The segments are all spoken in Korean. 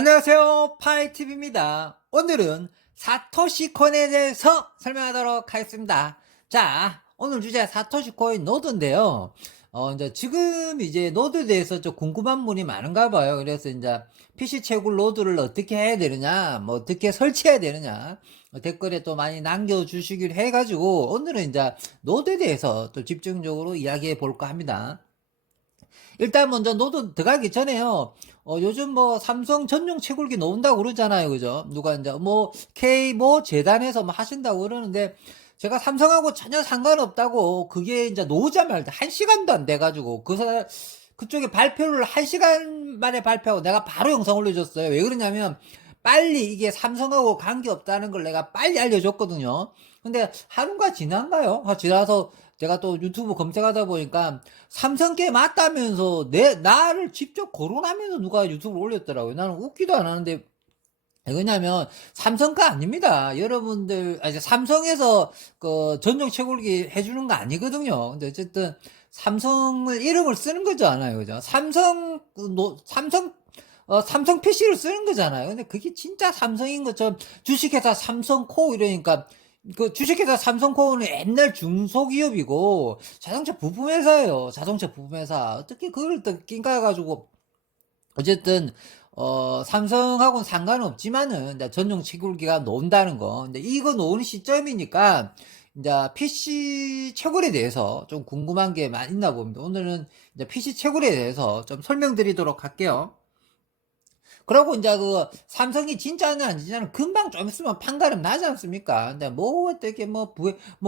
안녕하세요, 파이팁입니다. 오늘은 사토시 코인에 대해서 설명하도록 하겠습니다. 자, 오늘 주제 사토시 코인 노드인데요. 지금 노드에 대해서 좀 궁금한 분이 많은가 봐요. 그래서 이제 PC 채굴 노드를 어떻게 해야 되느냐, 뭐 어떻게 설치해야 되느냐, 댓글에 또 많이 남겨주시기로 해가지고 오늘은 이제 노드에 대해서 또 집중적으로 이야기해 볼까 합니다. 일단 먼저 노드 들어가기 전에요. 요즘 뭐 삼성 전용 채굴기 나온다고 그러잖아요. 그죠? 누가 이제 뭐 K 뭐 재단에서 뭐 하신다고 그러는데 제가 삼성하고 전혀 상관없다고 그게 이제 나오자마자 1시간도 안 돼가지고 그쪽에 발표를 1시간 만에 발표하고 내가 바로 영상 올려줬어요. 왜 그러냐면 빨리 이게 삼성하고 관계없다는 걸 내가 빨리 알려줬거든요. 근데 하루가 지난가요? 지나서 제가 또 유튜브 검색하다 보니까 삼성계 맞다면서 나를 직접 거론하면서 누가 유튜브를 올렸더라고요. 나는 웃기도 안 하는데 왜냐면 삼성가 아닙니다. 여러분들 이제 삼성에서 그 전용 채굴기 해주는 거 아니거든요. 근데 어쨌든 삼성을 이름을 쓰는 거잖아요, 그죠? 삼성 PC를 쓰는 거잖아요. 근데 그게 진짜 삼성인 것처럼 주식회사 삼성코 이러니까 그 주식회사 삼성코어는 옛날 중소기업이고 자동차 부품회사예요. 자동차 부품회사. 어떻게 그걸 또 낑까가지고 어쨌든 삼성하고는 상관은 없지만은 이제 전용 채굴기가 나온다는 거. 근데 이거 나오는 시점이니까 이제 PC 채굴에 대해서 좀 궁금한 게 많이 있나 봅니다. 오늘은 이제 PC 채굴에 대해서 좀 설명드리도록 할게요. 그러고 이제 그 삼성이 진짜는 안 진짜는 금방 좀 있으면 판가름 나지 않습니까? 근데 뭐 어떻게 뭐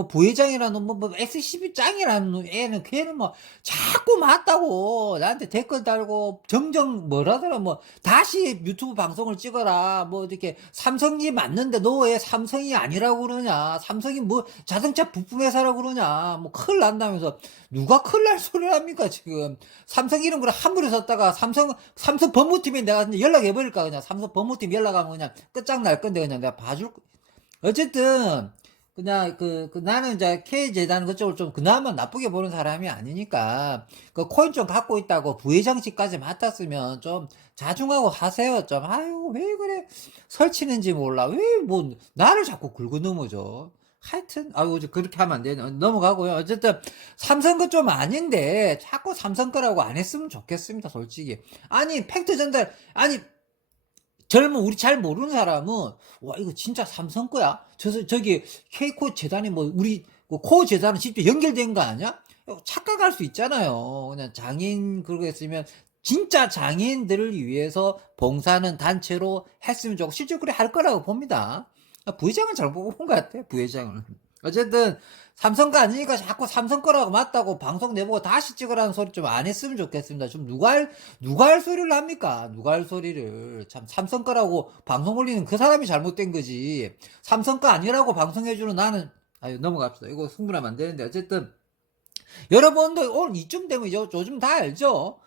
부회장이라는 뭐 SCB 짱이라는 애는 걔는 뭐 자꾸 맞다고 나한테 댓글 달고 정정 뭐라더라 뭐 다시 유튜브 방송을 찍어라 뭐 이렇게 삼성이 맞는데 너 왜 삼성이 아니라고 그러냐? 삼성이 뭐 자동차 부품 회사라고 그러냐? 뭐 큰일 난다면서 누가 큰일 날 소리를 합니까 지금? 삼성 이런 걸 함부로 썼다가 삼성 법무팀에 내가 연락해 버릴까 그냥 삼성 법무팀 연락하면 그냥 끝장날 건데 그냥 내가 봐줄 어쨌든 그냥 나는 이제 K재단 그쪽을 좀 그나마 나쁘게 보는 사람이 아니니까 그 코인 좀 갖고 있다고 부회장직까지 맡았으면 좀 자중하고 하세요. 좀 아유 왜 그래 설치는지 몰라 왜 뭐 나를 자꾸 긁어 넘어져. 하여튼 아유 그렇게 하면 안 돼. 넘어가고요. 어쨌든 삼성 거 좀 아닌데 자꾸 삼성 거라고 안 했으면 좋겠습니다. 솔직히 아니 팩트 전달 아니 젊은 우리 잘 모르는 사람은 와 이거 진짜 삼성 거야? 저기 K코 재단이 뭐 우리 그 코어 재단은 직접 연결된 거 아니야? 착각할 수 있잖아요. 그냥 장애인 그러고 했으면 진짜 장애인들을 위해서 봉사하는 단체로 했으면 좋고 실제 그래 할 거라고 봅니다. 부회장은 잘못 본 것 같아. 부회장은. 어쨌든 삼성 거 아니니까 자꾸 삼성 거라고 맞다고 방송 내보고 다시 찍으라는 소리 좀 안 했으면 좋겠습니다. 좀 누가 할 소리를 합니까? 누가 할 소리를. 참, 삼성 거라고 방송 올리는 그 사람이 잘못된 거지. 삼성 거 아니라고 방송해주는 나는, 아유, 넘어갑시다. 이거 승분하면 안 되는데. 어쨌든, 여러분들 오늘 이쯤 되면 요즘 다 알죠?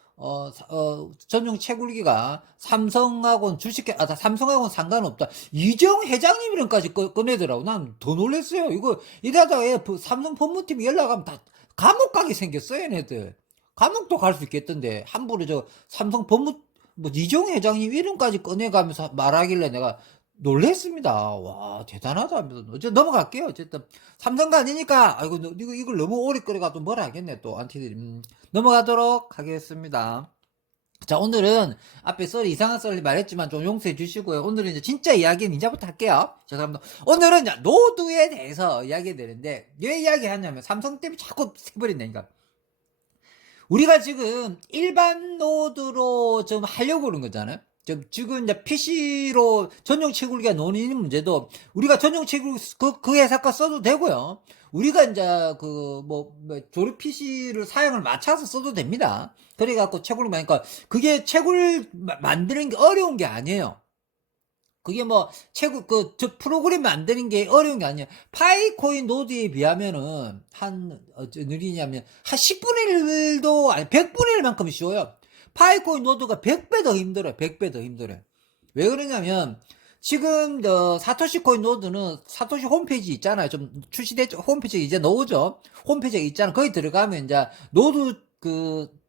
전용 채굴기가 삼성하고는 상관없다. 이정 회장님 이름까지 꺼내더라고. 난 더 놀랬어요. 이거, 이러다가 삼성 법무팀 연락하면 다 감옥 가게 생겼어요, 얘네들. 감옥도 갈 수 있겠던데. 함부로 삼성 이정 회장님 이름까지 꺼내가면서 말하길래 내가 놀랬습니다. 와, 대단하다. 어쨌든 넘어갈게요. 어쨌든. 삼성가 아니니까, 아이고, 이걸 너무 오래 끌어가 또 뭐라 하겠네, 또, 안티들이. 넘어가도록 하겠습니다. 자, 오늘은 앞에 이상한 썰이 말했지만 좀 용서해 주시고요. 오늘은 이제 진짜 이야기는 이제부터 할게요. 죄송합니다. 오늘은 이제 노드에 대해서 이야기 되는데, 왜 이야기 하냐면, 삼성 때문에 자꾸 세버린다니까. 우리가 지금 일반 노드로 좀 하려고 그런 거잖아요. 지금 이제 PC로 전용 채굴기가 논의는 문제도 우리가 전용 채굴기 그 회사 거 써도 되고요. 우리가 이제 조립 PC를 사양을 맞춰서 써도 됩니다. 그래갖고 채굴 하니까 그게 채굴 만드는 게 어려운 게 아니에요. 그게 뭐 저 프로그램 만드는 게 어려운 게 아니에요. 파이코인 노드에 비하면은 느리냐면 한 10분의 1도 아니 100분의 1만큼 쉬워요. 파이코인 노드가 100배 더 힘들어요. 100배 더 힘들어요. 왜 그러냐면 지금 사토시 코인 노드는 사토시 홈페이지 있잖아요. 좀 출시됐죠. 홈페이지 이제 나오죠. 홈페이지가 있잖아. 거기 들어가면 이제 노드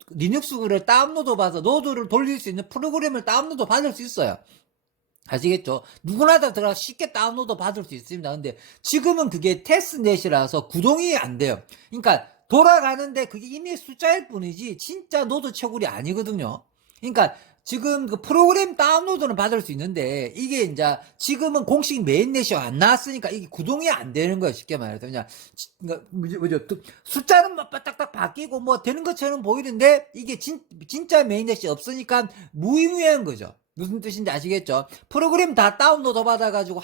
리눅스를 다운로드 받아서 노드를 돌릴 수 있는 프로그램을 다운로드 받을 수 있어요. 아시겠죠? 누구나 다 들어가 쉽게 다운로드 받을 수 있습니다. 근데 지금은 그게 테스트넷이라서 구동이 안 돼요. 그러니까 돌아가는데 그게 이미 숫자일 뿐이지 진짜 노드 채굴이 아니거든요. 그러니까 지금 그 프로그램 다운로드는 받을 수 있는데 이게 이제 지금은 공식 메인넷이 안 나왔으니까 이게 구동이 안 되는 거예요. 쉽게 말해서 그냥 그러니까 뭐죠? 숫자는 막 딱딱 바뀌고 뭐 되는 것처럼 보이는데 이게 진짜 메인넷이 없으니까 무의미한 거죠. 무슨 뜻인지 아시겠죠? 프로그램 다 다운로드 받아가지고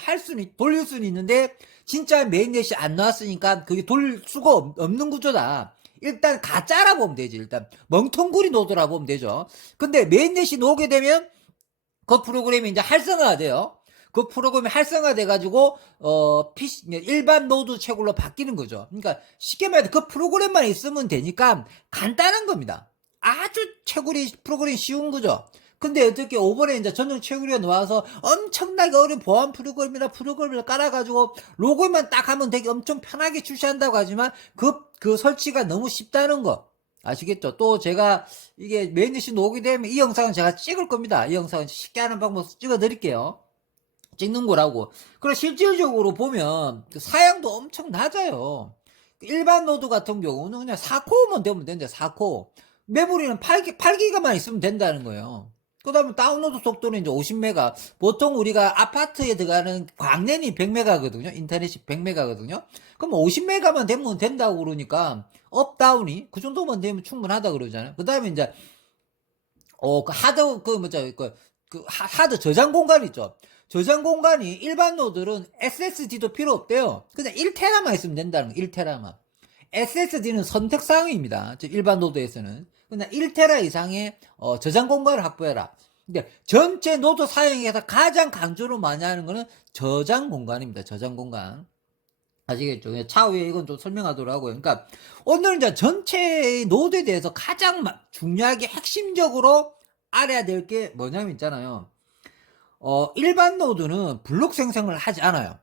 돌릴 수는 있는데, 진짜 메인넷이 안 나왔으니까 그게 돌릴 수가 없는 구조다. 일단 가짜라 보면 되지, 일단. 멍텅구리 노드라 보면 되죠. 근데 메인넷이 나오게 되면, 그 프로그램이 이제 활성화가 돼요. 그 프로그램이 활성화돼가지고, 일반 노드 채굴로 바뀌는 거죠. 그러니까 쉽게 말해서 그 프로그램만 있으면 되니까 간단한 겁니다. 아주 프로그램이 쉬운 거죠. 근데 어떻게 오번에 이제 전용 채굴이 나와서 엄청나게 어려운 보안 프로그램을 깔아가지고 로그인만 딱 하면 되게 엄청 편하게 출시한다고 하지만 그 설치가 너무 쉽다는 거. 아시겠죠? 또 제가 이게 메인넷이 나오게 되면 이 영상은 제가 찍을 겁니다. 이 영상은 쉽게 하는 방법 찍어 드릴게요. 찍는 거라고. 그리고 실질적으로 보면 그 사양도 엄청 낮아요. 일반 노드 같은 경우는 그냥 4코어만 되면 된대, 4코어. 메모리는 8기가만 있으면 된다는 거예요. 그 다음에 다운로드 속도는 이제 50메가. 보통 우리가 아파트에 들어가는 광랜이 100메가거든요. 인터넷이 100메가거든요. 그럼 50메가만 되면 된다고 그러니까, 업다운이 그 정도만 되면 충분하다 그러잖아요. 그 다음에 이제, 하드 저장 공간 있죠. 저장 공간이 일반 노드는 SSD도 필요 없대요. 그냥 1테라만 있으면 된다는 거, 1테라만. SSD는 선택사항입니다. 일반 노드에서는. 그냥 1테라 이상의 저장 공간을 확보해라. 근데 전체 노드 사용에서 가장 강조를 많이 하는 거는 저장 공간입니다. 저장 공간. 아시겠죠? 차후에 이건 좀 설명하도록 하고요. 그러니까 오늘 이제 전체 노드에 대해서 가장 중요하게 핵심적으로 알아야 될 게 뭐냐면 있잖아요. 일반 노드는 블록 생성을 하지 않아요.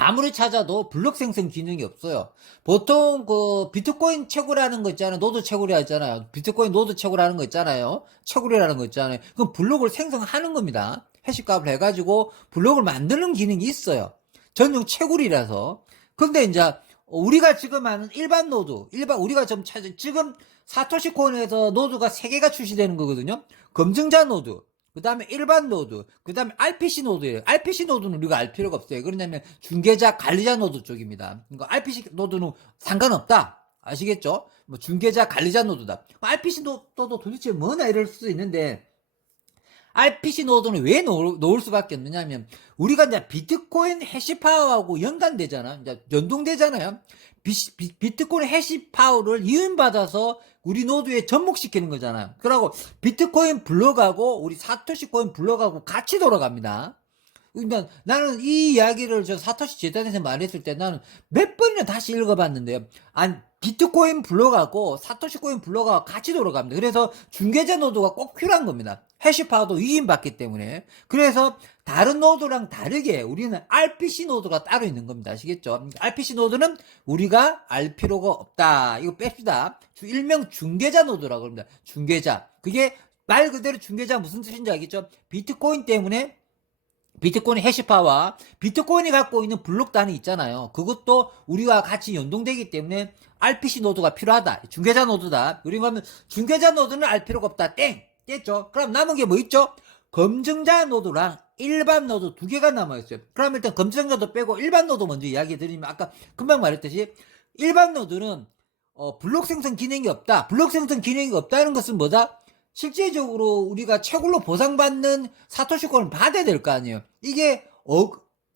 아무리 찾아도 블록 생성 기능이 없어요. 보통 그 비트코인 채굴하는 거 있잖아요. 노드 채굴이라 있잖아요. 비트코인 노드 채굴하는 거 있잖아요. 채굴이라는 거 있잖아요. 그럼 블록을 생성하는 겁니다. 해시값을 해가지고 블록을 만드는 기능이 있어요. 전용 채굴이라서. 근데 이제 우리가 지금 하는 일반 노드, 우리가 지금 사토시 코인에서 노드가 3개가 출시되는 거거든요. 검증자 노드, 그 다음에 일반 노드, 그 다음에 RPC 노드예요. RPC 노드는 우리가 알 필요가 없어요. 그러냐면 중개자 관리자 노드 쪽입니다. 그러니까 RPC 노드는 상관없다. 아시겠죠? 뭐 중개자 관리자 노드다. RPC 노드도 도대체 뭐나 이럴 수도 있는데, RPC 노드는 왜 놓을 수밖에 없느냐면, 우리가 이제 비트코인 해시파워하고 연관되잖아. 이제 연동되잖아요. 비트코인 해시파워를 이윤받아서 우리 노드에 접목시키는 거잖아요. 그러고 비트코인 블록하고 우리 사토시 코인 블록하고 같이 돌아갑니다. 그러니까 나는 이 이야기를 저 사토시 재단에서 말했을 때 나는 몇 번이나 다시 읽어봤는데요. 비트코인 블록하고 사토시 코인 블록하고 같이 돌아갑니다. 그래서 중개자 노드가 꼭 필요한 겁니다. 해시파워도 위임받기 때문에. 그래서 다른 노드랑 다르게 우리는 RPC 노드가 따로 있는 겁니다. 아시겠죠? RPC 노드는 우리가 알 필요가 없다. 이거 뺍시다. 일명 중개자 노드라고 합니다. 중개자. 그게 말 그대로 중개자 무슨 뜻인지 알겠죠? 비트코인 때문에 비트코인 해시파와 비트코인이 갖고 있는 블록 단위 있잖아요. 그것도 우리와 같이 연동되기 때문에 RPC 노드가 필요하다. 중개자 노드다. 우리가 하면 중개자 노드는 알 필요가 없다. 땡! 됐죠? 그럼 남은 게 뭐 있죠? 검증자 노드랑 일반 노드 2개가 남아있어요. 그럼 일단 검증자 노드 빼고 일반 노드 먼저 이야기 드리면 아까 금방 말했듯이 일반 노드는 블록 생성 기능이 없다. 블록 생성 기능이 없다는 것은 뭐다? 실제적으로 우리가 채굴로 보상받는 사토시코인을 받아야 될 거 아니에요. 이게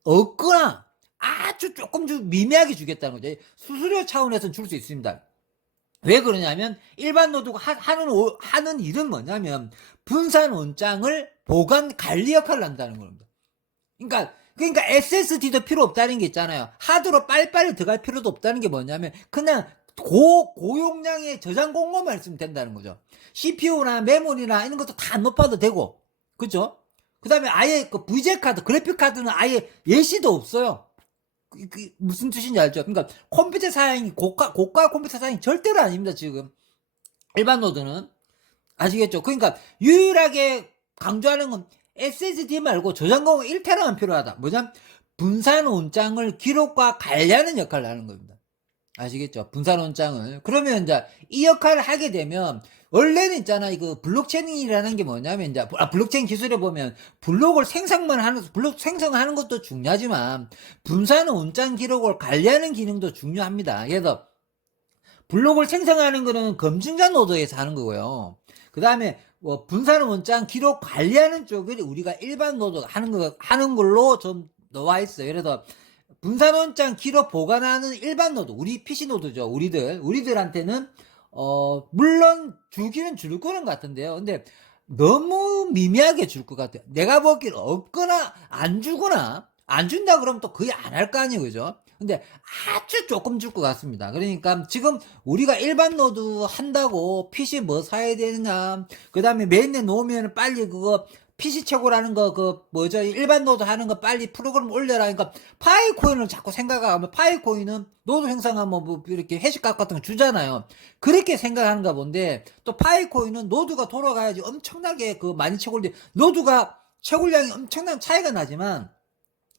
없거나 아주 조금 미미하게 주겠다는 거죠. 수수료 차원에서는 줄 수 있습니다. 왜 그러냐면 일반 노드가 하는 일은 뭐냐면 분산 원장을 보관 관리 역할을 한다는 겁니다. 그러니까 SSD도 필요 없다는 게 있잖아요. 하드로 빨리빨리 들어갈 필요도 없다는 게 뭐냐면 그냥 고용량의 저장 공간만 있으면 된다는 거죠. CPU나 메모리나 이런 것도 다 높아도 되고, 그죠? 그 다음에 아예 그 VJ 카드, 그래픽 카드는 아예 예시도 없어요. 무슨 뜻인지 알죠? 그러니까 컴퓨터 사양이 고가 컴퓨터 사양이 절대로 아닙니다. 지금 일반 노드는 아시겠죠? 그러니까 유일하게 강조하는 건 SSD 말고 저장공간 1테라만 필요하다. 뭐냐? 분산 원장을 기록과 관리하는 역할을 하는 겁니다. 아시겠죠? 분산 원장을. 그러면 이제 이 역할을 하게 되면 원래는 있잖아. 이거 블록체인이라는 게 뭐냐면 이제 블록체인 기술에 보면 블록 생성하는 것도 중요하지만 분산 원장 기록을 관리하는 기능도 중요합니다. 그래서 블록을 생성하는 거는 검증자 노드에서 하는 거고요. 그 다음에 뭐 분산 원장 기록 관리하는 쪽을 우리가 일반 노드 하는 걸로 좀 나와 있어요. 그래서 분산 원장 기록 보관하는 일반 노드, 우리 PC 노드죠. 우리들한테는 물론 주기는 줄 거는 같은데요. 근데 너무 미미하게 줄 것 같아요. 내가 보기엔 없거나 안 주거나 안 준다 그러면 또 거의 안 할 거 아니에요. 그죠? 근데 아주 조금 줄 것 같습니다. 그러니까 지금 우리가 일반 노드 한다고 PC 뭐 사야 되느냐, 그 다음에 메인에 놓으면 빨리 그거 PC 최고라는 거, 뭐죠? 일반 노드 하는 거 빨리 프로그램 올려라. 그러니까 파이코인을 자꾸 생각하면 파이코인은 노드 생성하면 뭐 이렇게 해시값 같은 거 주잖아요. 그렇게 생각하는가 본데 또 파이코인은 노드가 돌아가야지 엄청나게 많이 채굴돼. 노드가 채굴량이 엄청난 차이가 나지만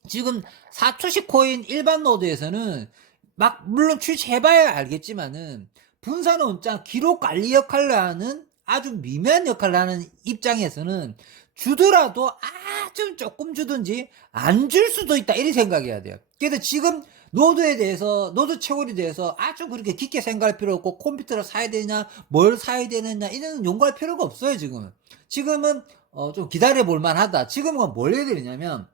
지금 4초씩 코인 일반 노드에서는 막 물론 출시해봐야 알겠지만은 분산 원장 기록 관리 역할을 하는 아주 미미한 역할을 하는 입장에서는 주더라도 아주 조금 주든지 안 줄 수도 있다 이렇게 생각해야 돼요. 그래서 지금 노드에 대해서 노드 채굴에 대해서 아주 그렇게 깊게 생각할 필요 없고 컴퓨터를 사야 되냐 뭘 사야 되느냐 이런 연구할 필요가 없어요. 지금은 좀 기다려 볼 만하다. 지금은 뭘 해야 되냐면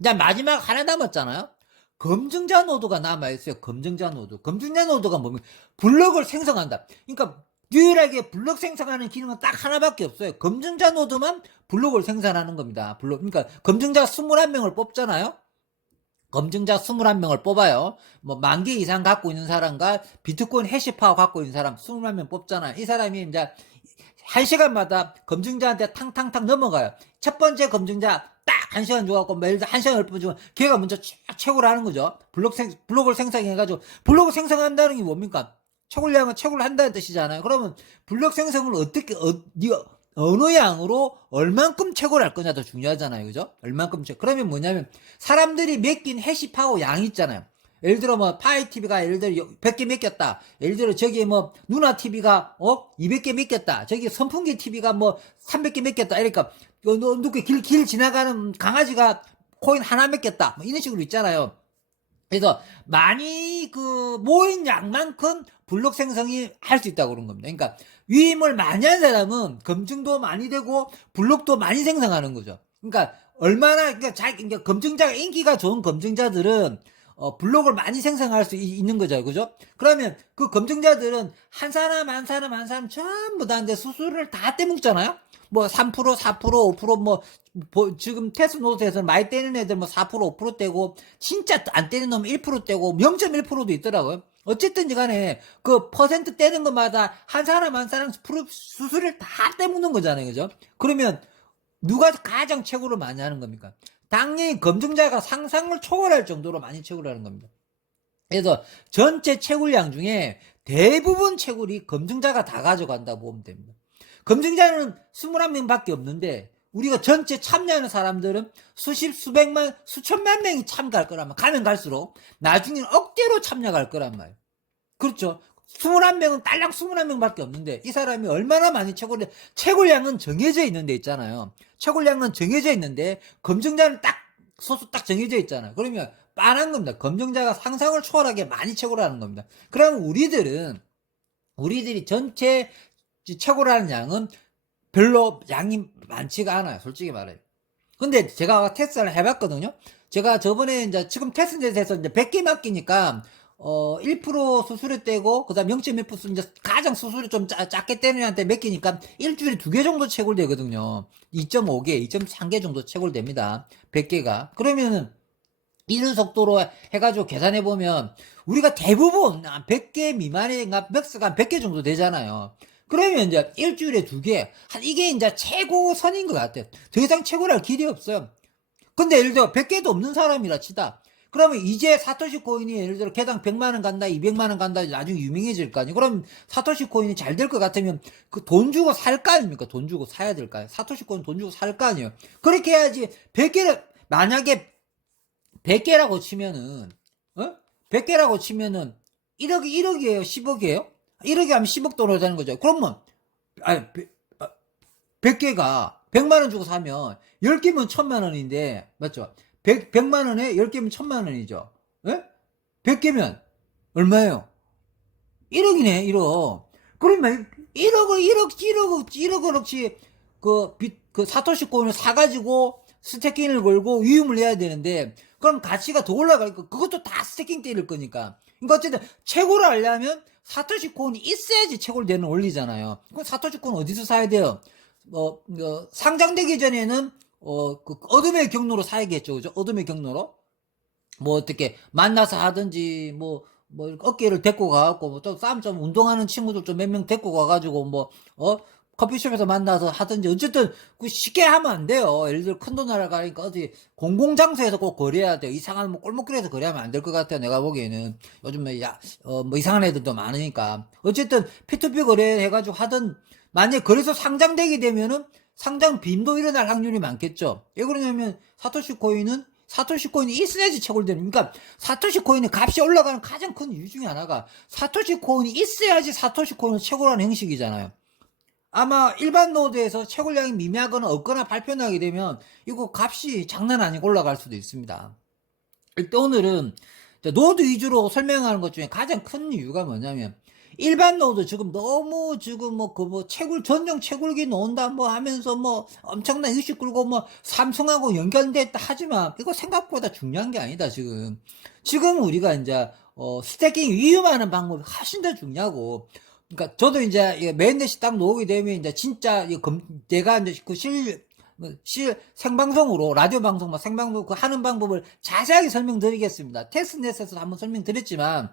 이제 마지막 하나 남았잖아요. 검증자 노드가 남아있어요. 검증자 노드가 뭐냐면 블럭을 생성한다. 그러니까 유일하게 블럭 생성하는 기능은 딱 하나밖에 없어요. 검증자 노드만 블럭을 생산하는 겁니다. 그러니까 검증자 21명을 뽑잖아요. 검증자 21명을 뽑아요. 뭐 10,000개 이상 갖고 있는 사람과 비트코인 해시파워 갖고 있는 사람 21명 뽑잖아요. 이 사람이 이제 1시간마다 검증자한테 탕탕탕 넘어가요. 첫 번째 검증자 딱 1시간 줘갖고 매일 1시간 10분 주면 걔가 먼저 채굴을 하는 거죠. 블록을 생성해가지고 블록을 생성한다는 게 뭡니까? 채굴량은 채굴을 한다는 뜻이잖아요. 그러면 블록 생성을 어떻게 어느 양으로 얼만큼 채굴할 거냐도 중요하잖아요. 그죠? 얼만큼 그러면 뭐냐면 사람들이 맡긴 해시파워 양이 있잖아요. 예를 들어 뭐 파이TV가 예를 들어 100개 맡겼다. 예를 들어 저기 뭐 누나TV가 200개 맡겼다. 저기 선풍기 TV가 뭐 300개 맡겼다. 이러니까 누구 길 지나가는 강아지가 코인 하나 맡겼다. 뭐 이런 식으로 있잖아요. 그래서 많이 모인 양만큼 블록 생성이 할 수 있다고 그런 겁니다. 그러니까 위임을 많이 한 사람은 검증도 많이 되고 블록도 많이 생성하는 거죠. 그러니까 그러니까 검증자가 인기가 좋은 검증자들은 블록을 많이 생성할 수 있는 거죠. 그죠? 그러면 그 검증자들은 한 사람 전부 다 이제 수수료를 다 떼먹잖아요? 뭐 3%, 4%, 5% 지금 테스트 노트에서는 많이 떼는 애들 뭐 4%, 5% 떼고, 진짜 안 떼는 놈 1% 떼고, 0.1%도 있더라고요. 어쨌든 간에 그 퍼센트 떼는 것마다 한 사람 수수료를 다 떼먹는 거잖아요. 그죠? 그러면 누가 가장 채굴을 많이 하는 겁니까? 당연히 검증자가 상상을 초월할 정도로 많이 채굴하는 겁니다. 그래서 전체 채굴량 중에 대부분 채굴이 검증자가 다 가져간다고 보면 됩니다. 검증자는 21명밖에 없는데 우리가 전체 참여하는 사람들은 수백만, 수천만 명이 참가할 거라면 가면 갈수록 나중에는 억대로 참여할 거란 말이에요. 그렇죠. 21명은 딸랑 21명밖에 없는데 이 사람이 얼마나 많이 채굴량은 정해져 있는 데 있잖아요. 채굴량은 정해져 있는데 검증자는 소수 딱 정해져 있잖아요. 그러면 빤한 겁니다. 검증자가 상상을 초월하게 많이 채굴하는 겁니다. 그럼 우리들이 전체 채굴하는 양은 별로 양이 많지가 않아요. 솔직히 말해요. 근데 제가 테스트를 해봤거든요. 제가 저번에 이제 지금 테스트에서 이제 100개 맡기니까 1% 수수료 떼고 그다음 0.1% 이제 가장 수수료 좀 작게 떼는 애한테 맡기니까 일주일에 2개 정도 채굴되거든요. 2.5개, 2.3개 정도 채굴됩니다. 100개가. 그러면은 이런 속도로 해가지고 계산해 보면 우리가 대부분 100개 미만인가 맥스가 한 100개 정도 되잖아요. 그러면 이제 일주일에 2개, 이게 이제 최고선인 것 같아요. 더 이상 채굴할 길이 없어요. 근데 예를 들어 100개도 없는 사람이라 치다. 그러면 이제 사토시 코인이 예를 들어 개당 100만 원 간다, 200만 원 간다, 나중에 유명해질 거 아니에요. 그럼 사토시 코인이 잘 될 것 같으면 그 돈 주고 살 거 아닙니까? 돈 주고 사야 될 거 아니에요. 사토시 코인 돈 주고 살 거 아니에요. 그렇게 해야지 100개를, 만약에 100개라고 치면은, 어? 100개라고 치면은 1억이에요? 10억이에요? 1억이 하면 10억 돈 오자는 거죠. 그러면, 아니, 100개가 100만 원 주고 사면 10개면 1000만 원인데, 맞죠? 100만 원에 10개면 1000만 원이죠. 예? 100개면 얼마예요? 1억이네, 1억. 그러면 1억어치 그 사토시 코인을 사가지고 스태킹을 걸고 위험을 해야 되는데, 그럼 가치가 더 올라가니까 그것도 다 스태킹 때릴 거니까. 그러니까 어쨌든 최고를 하려면 사토시 코인이 있어야지 최고를 되는 원리잖아요. 그럼 사토시 코인 어디서 사야 돼요? 상장되기 전에는 그 어둠의 경로로 사야겠죠, 그죠? 어둠의 경로로 뭐 어떻게 만나서 하든지 뭐 어깨를 데리고 가갖고 뭐 좀 싸움 좀 운동하는 친구들 좀 몇 명 데리고 가가지고 커피숍에서 만나서 하든지, 어쨌든 그 쉽게 하면 안 돼요. 예를 들어 큰돈 날아가니까 어디 공공장소에서 꼭 거래해야 돼요. 이상한 뭐 골목길에서 거래하면 안 될 것 같아요. 내가 보기에는 요즘 뭐 이상한 애들도 많으니까. 어쨌든 P2P 거래 해가지고 하든, 만약에 거래소 상장되게 되면은 상장 빈도 일어날 확률이 많겠죠. 왜 그러냐면 사토시 코인이 있어야지 채굴되는, 그러니까 사토시 코인의 값이 올라가는 가장 큰 이유 중에 하나가 사토시 코인이 있어야지 사토시 코인을 채굴하는 형식이잖아요. 아마 일반 노드에서 채굴량이 미미하거나 없거나 발표나게 되면 이거 값이 장난 아니고 올라갈 수도 있습니다. 일단 오늘은 노드 위주로 설명하는 것 중에 가장 큰 이유가 뭐냐면, 일반 노드 지금 너무 지금 전용 채굴기 놓은다 하면서 엄청난 이슈 끌고 삼성하고 연결됐다 하지만 이거 생각보다 중요한 게 아니다. 지금 우리가 이제 스태킹 위험하는 방법이 훨씬 더 중요하고, 그러니까 저도 이제 메인넷이 딱 나오게 되면 이제 진짜 내가 이제 생방송으로 라디오 방송 생방송 하는 방법을 자세하게 설명드리겠습니다. 테스트넷에서 한번 설명드렸지만,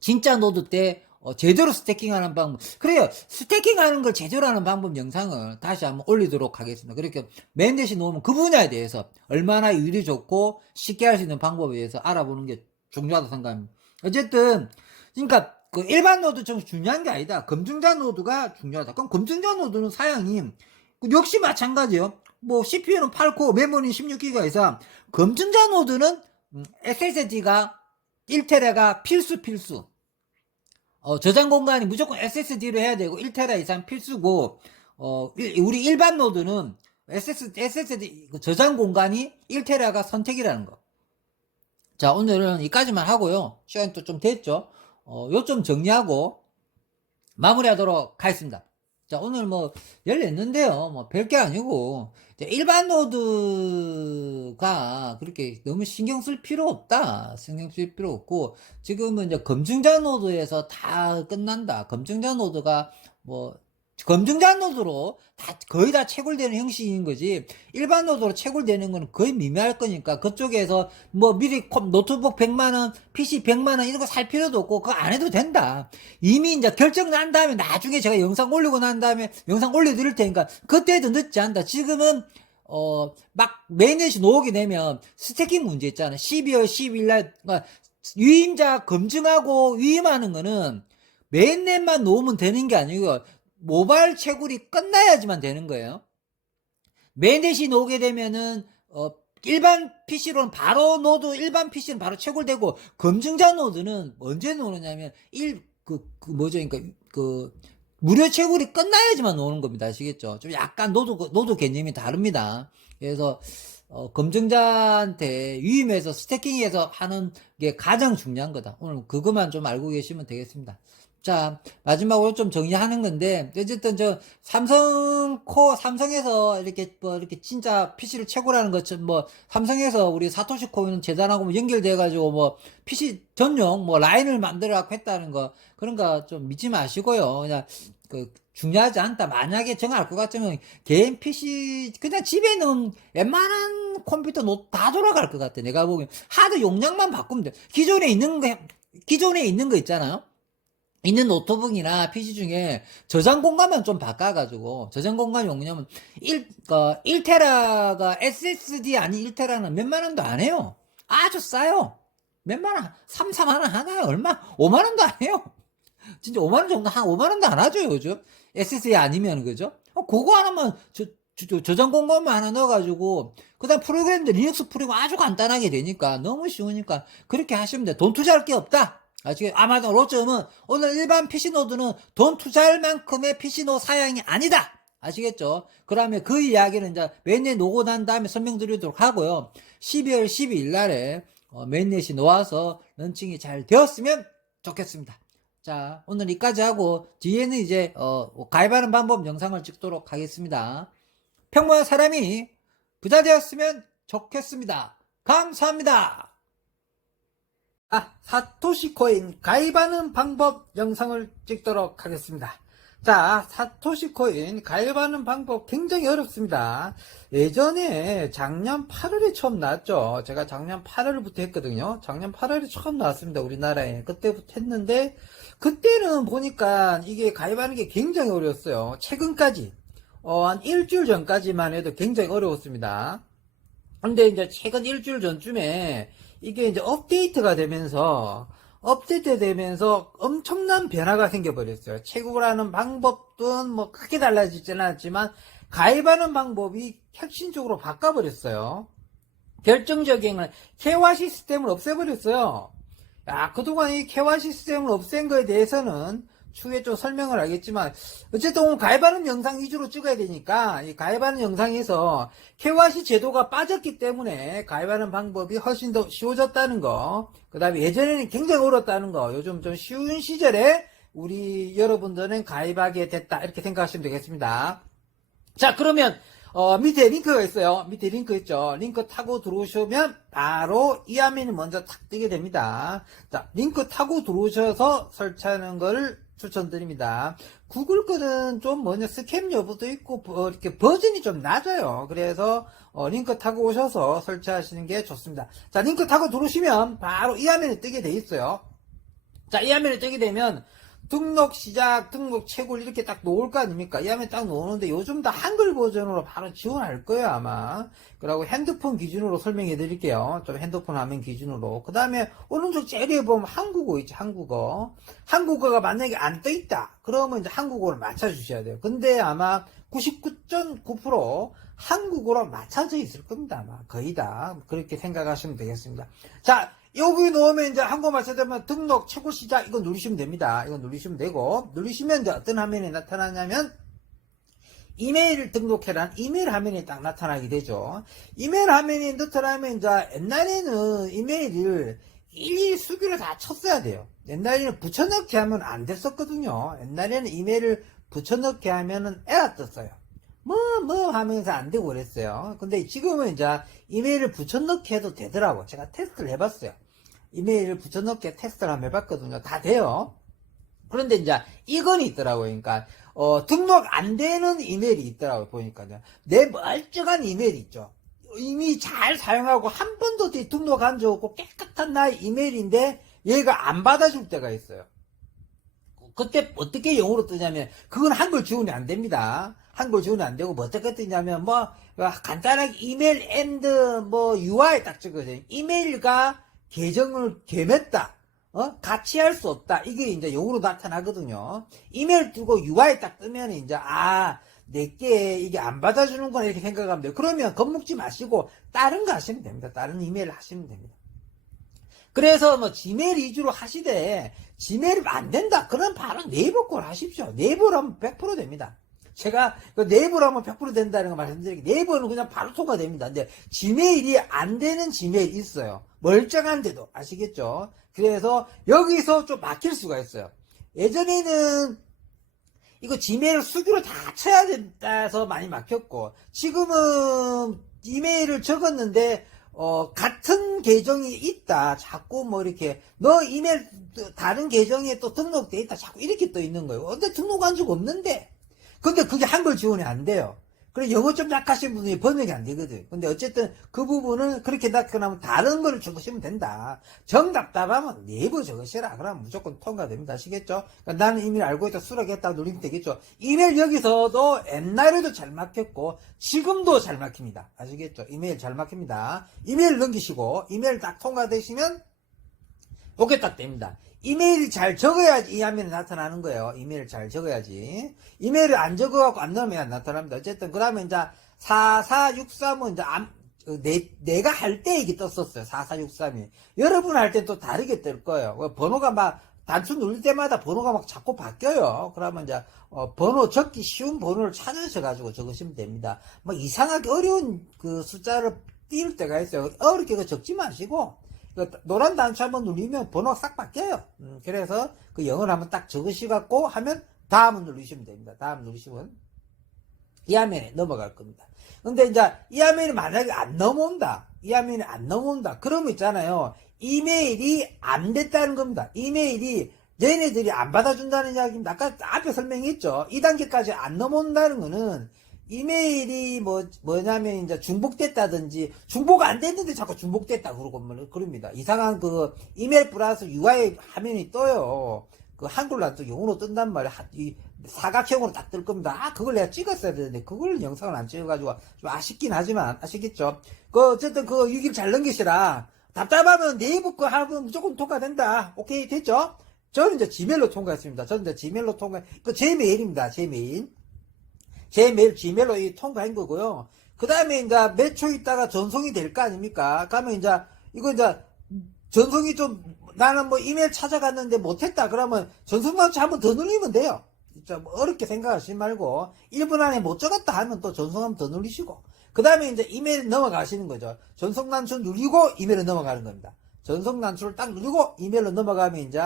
진짜 노드 때 제대로 스태킹하는 방법, 그래요. 스태킹하는 걸 제대로 하는 방법 영상을 다시 한번 올리도록 하겠습니다. 그렇게 메인넷이 놓으면 그 분야에 대해서 얼마나 율이 좋고 쉽게 할 수 있는 방법에 대해서 알아보는 게 중요하다고 생각합니다. 어쨌든 그러니까 그 일반 노드 좀 중요한 게 아니다. 검증자 노드가 중요하다. 그럼 검증자 노드는 사양이 역시 마찬가지예요. CPU는 8코어, 메모리 16기가 이상. 검증자 노드는 SSD가 1테라가 필수. 저장 공간이 무조건 SSD로 해야 되고 1테라 이상 필수고, 우리 일반 노드는 SSD 저장 공간이 1테라가 선택이라는 거. 자, 오늘은 여기까지만 하고요. 시간이 또 좀 됐죠. 요점 정리하고 마무리하도록 하겠습니다. 자, 오늘 열렸는데요. 별게 아니고, 일반 노드가 그렇게 너무 신경 쓸 필요 없다. 신경 쓸 필요 없고, 지금은 이제 검증자 노드에서 다 끝난다. 검증자 노드가 검증자 노드로 거의 다 채굴되는 형식인 거지, 일반 노드로 채굴되는 거는 거의 미미할 거니까 그쪽에서 미리 노트북 100만원, PC 100만원 이런 거 살 필요도 없고 그거 안 해도 된다. 이미 이제 결정 난 다음에 나중에 제가 영상 올리고 난 다음에 영상 올려드릴 테니까 그때도 늦지 않다. 지금은 메인넷이 나오게 되면 스태킹 문제 있잖아. 12월 10일 날 유임자 검증하고 위임하는 거는 메인넷만 놓으면 되는 게 아니고 모바일 채굴이 끝나야지만 되는 거예요. 메인넷이 나오게 되면은 일반 PC로는 바로 일반 PC는 바로 채굴되고, 검증자 노드는 언제 나오느냐면 그러니까 무료 채굴이 끝나야지만 나오는 겁니다. 아시겠죠? 좀 약간 노드 개념이 다릅니다. 그래서 검증자한테 위임해서 스태킹해서 하는 게 가장 중요한 거다. 오늘 그것만 좀 알고 계시면 되겠습니다. 자, 마지막으로 좀 정리하는 건데, 어쨌든 삼성에서 이렇게 진짜 PC를 채굴하는 것처럼 삼성에서 우리 사토시 코인 재단하고 연결돼가지고 PC 전용 라인을 만들어갖고 했다는 거, 그런 거 좀 믿지 마시고요. 그냥 중요하지 않다. 만약에 정할 것 같으면 개인 PC 그냥 집에 있는 웬만한 컴퓨터 다 돌아갈 것 같아. 내가 보기엔 하드 용량만 바꾸면 돼. 기존에 있는 거 있잖아요. 있는 노트북이나 PC 중에 저장 공간만 좀 바꿔가지고, 저장 공간 용량은 1테라가 SSD 아닌 1테라는 몇만 원도 안 해요. 아주 싸요. 몇만 원, 3, 4만 원 하나요? 얼마? 5만 원도 안 해요. 진짜 5만 원 정도, 한 5만 원도 안 하죠, 요즘. SSD 아니면, 그죠? 그거 하나만, 저장 공간만 하나 넣어가지고, 그 다음 프로그램들, 리눅스 프로그램 아주 간단하게 되니까, 너무 쉬우니까, 그렇게 하시면 돼. 돈 투자할 게 없다. 아시겠? 맞아. 로점은, 오늘 일반 PC노드는 돈 투자할 만큼의 PC노드 사양이 아니다. 아시겠죠? 그러면 그 이야기는 이제 맨넷 오고 난 다음에 설명드리도록 하고요. 12월 12일 날에, 맨넷이 놓아서 런칭이 잘 되었으면 좋겠습니다. 자, 오늘 여기까지 하고, 뒤에는 이제, 가입하는 방법 영상을 찍도록 하겠습니다. 평범한 사람이 부자 되었으면 좋겠습니다. 감사합니다. 사토시 코인 가입하는 방법 영상을 찍도록 하겠습니다. 자, 사토시 코인 가입하는 방법 굉장히 어렵습니다. 예전에 작년 8월에 처음 나왔죠. 제가 작년 8월부터 했거든요. 작년 8월에 처음 나왔습니다. 우리나라에. 그때부터 했는데, 그때는 보니까 이게 가입하는 게 굉장히 어려웠어요. 최근까지. 한 일주일 전까지만 해도 굉장히 어려웠습니다. 근데 이제 최근 일주일 전쯤에 이게 이제 업데이트가 되면서 엄청난 변화가 생겨버렸어요. 채굴하는 방법도 뭐 크게 달라지지는 않았지만 가입하는 방법이 혁신적으로 바꿔버렸어요. 결정적인 건 KYC 시스템을 없애버렸어요. 그동안 이 KYC 시스템을 없앤 거에 대해서는 추후에 좀 설명을 하겠지만, 어쨌든 오늘 가입하는 영상 위주로 찍어야 되니까, 이 가입하는 영상에서 KYC 제도가 빠졌기 때문에 가입하는 방법이 훨씬 더 쉬워졌다는 거, 그 다음에 예전에는 굉장히 어렵다는 거, 요즘 좀 쉬운 시절에 우리 여러분들은 가입하게 됐다, 이렇게 생각하시면 되겠습니다. 자, 그러면, 밑에 링크가 있어요. 밑에 링크 있죠. 링크 타고 들어오시면 바로 이 화면이 먼저 탁 뜨게 됩니다. 자, 링크 타고 들어오셔서 설치하는 걸 추천드립니다. 구글 거는 좀 뭐냐, 스캠 여부도 있고, 이렇게 버전이 좀 낮아요. 그래서, 링크 타고 오셔서 설치하시는 게 좋습니다. 자, 링크 타고 들어오시면 바로 이 화면이 뜨게 돼 있어요. 자, 이 화면이 뜨게 되면, 등록 시작, 등록 채굴 이렇게 딱 놓을 거 아닙니까? 이 화면 딱 놓는데 요즘 다 한글 버전으로 바로 지원할 거예요, 아마. 그리고 핸드폰 기준으로 설명해 드릴게요. 좀 핸드폰 화면 기준으로. 그 다음에 오른쪽 제일에 보면 한국어 있지, 한국어. 한국어가 만약에 안 떠 있다. 그러면 이제 한국어를 맞춰주셔야 돼요. 근데 아마 99.9% 한국어로 맞춰져 있을 겁니다, 아마. 거의 다. 그렇게 생각하시면 되겠습니다. 자, 여기 넣으면 이제 한국어 맞춰되면 등록 채굴 시작 이거 누르시면 됩니다. 이거 누르시면 되고, 누르시면 이제 어떤 화면이 나타나냐면 이메일을 등록해라는 이메일 화면이 딱 나타나게 되죠. 이메일 화면이 나타나면 이제 옛날에는 이메일을 일일이 수기를 다 쳤어야 돼요. 옛날에는 붙여넣기 하면 안 됐었거든요. 옛날에는 이메일을 붙여넣기 하면은 에러 떴어요. 뭐 하면서 안 되고 그랬어요. 근데 지금은 이제 이메일을 붙여넣기 해도 되더라고. 제가 테스트를 해봤어요. 이메일을 붙여넣기 테스트를 한번 해봤거든요. 다 돼요. 그런데 이제 이건이 있더라고요. 그러니까, 등록 안 되는 이메일이 있더라고요. 보니까요. 내 멀쩡한 이메일 있죠. 이미 잘 사용하고 한 번도 등록한 적 없고 깨끗한 나의 이메일인데 얘가 안 받아줄 때가 있어요. 그때 어떻게 영어로 뜨냐면 그건 한글 지원이 안 됩니다. 한글 지원이 안 되고 뭐 어떻게 뜨냐면 간단하게 이메일 앤드 UI 딱 찍어줘요. 이메일과 계정을 개맸다. 같이 할 수 없다. 이게 이제 영어로 나타나거든요. 이메일 뜨고 UI 딱 뜨면 이제 내게 이게 안 받아주는구나 이렇게 생각하면 돼요. 그러면 겁먹지 마시고 다른 거 하시면 됩니다. 다른 이메일 하시면 됩니다. 그래서 지메일 위주로 하시되 지메일이 안 된다. 그럼 바로 네이버 걸 하십시오. 네이버로 하면 100% 됩니다. 제가 네이버로 하면 100% 된다는 거 말씀드리게 네이버는 그냥 바로 통과됩니다. 근데 지메일이 안 되는 지메일 있어요. 멀쩡한데도 아시겠죠? 그래서 여기서 좀 막힐 수가 있어요. 예전에는 이거 지메일 수기로 다 쳐야 된다서 많이 막혔고 지금은 이메일을 적었는데 같은 계정이 있다. 자꾸 이렇게, 너 이메일, 다른 계정에 또 등록돼 있다. 자꾸 이렇게 떠 있는 거예요. 근데 등록한 적 없는데. 근데 그게 한글 지원이 안 돼요. 그래, 영어 좀 약하신 분이 번역이 안 되거든. 근데 어쨌든 그 부분은 그렇게 나타나면 다른 거를 적으시면 된다. 정답 답하면 네이버 적으시라. 그러면 무조건 통과됩니다. 아시겠죠? 그러니까 나는 이메일 알고 있다, 수락했다 누르면 되겠죠. 이메일 여기서도 옛날에도 잘 막혔고, 지금도 잘 막힙니다. 아시겠죠? 이메일 잘 막힙니다. 이메일 넘기시고, 이메일 딱 통과되시면, 이게 딱 됩니다. 이메일 잘 적어야지 이 화면이 나타나는 거예요. 이메일 잘 적어야지. 이메일을 안 적어갖고 안 넣으면 안 나타납니다. 어쨌든, 그 다음에 이제 4463은 이제 내가 할 때 이게 떴었어요. 4463이. 여러분 할 때 또 다르게 뜰 거예요. 번호가 막, 단추 누를 때마다 번호가 막 자꾸 바뀌어요. 그러면 이제, 번호 적기 쉬운 번호를 찾으셔가지고 적으시면 됩니다. 막 이상하게 어려운 그 숫자를 띄울 때가 있어요. 어렵게 그 적지 마시고, 노란 단추 한번 누르면 번호가 싹 바뀌어요. 그래서 그 영어를 한번 딱 적으시갖고 하면 다음을 누르시면 됩니다. 다음 누르시면 이 화면에 넘어갈 겁니다. 근데 이제 이 화면이 만약에 안 넘어온다. 이 화면이 안 넘어온다. 그러면 있잖아요. 이메일이 안 됐다는 겁니다. 이메일이 얘네들이 안 받아준다는 이야기입니다. 아까 앞에 설명했죠. 2단계까지 안 넘어온다는 거는 이메일이 뭐냐면 이제 중복됐다든지 중복 안 됐는데 자꾸 중복됐다 그럽니다. 이상한 그 이메일 플러스 UI 화면이 떠요. 그 한글로 안 떠 영어로 뜬단 말이야. 이 사각형으로 딱 뜰 겁니다. 아, 그걸 내가 찍었어야 되는데 그걸 영상을 안 찍어가지고 좀 아쉽긴 하지만 아시겠죠? 그 어쨌든 그 6일 잘 넘기시라. 답답하면 네이버 거 하면 무조건 통과된다. 오케이 됐죠? 저는 이제 지메일로 통과했습니다. 저는 이제 지메일로 그 제 메일입니다. 제 메일. 제 메일 지메일로 통과한 거고요. 그 다음에 이제 몇 초 있다가 전송이 될 거 아닙니까? 그러면 이제 이거 이제 전송이 좀 나는 뭐 이메일 찾아갔는데 못했다 그러면 전송 단추 한번 더 누르면 돼요. 진짜 뭐 어렵게 생각하시지 말고 1분 안에 못 적었다 하면 또 전송 한번 더 누르시고 그 다음에 이제 이메일 넘어가시는 거죠. 전송 단추 누르고 이메일로 넘어가는 겁니다. 전송 단추를 딱 누르고 이메일로 넘어가면 이제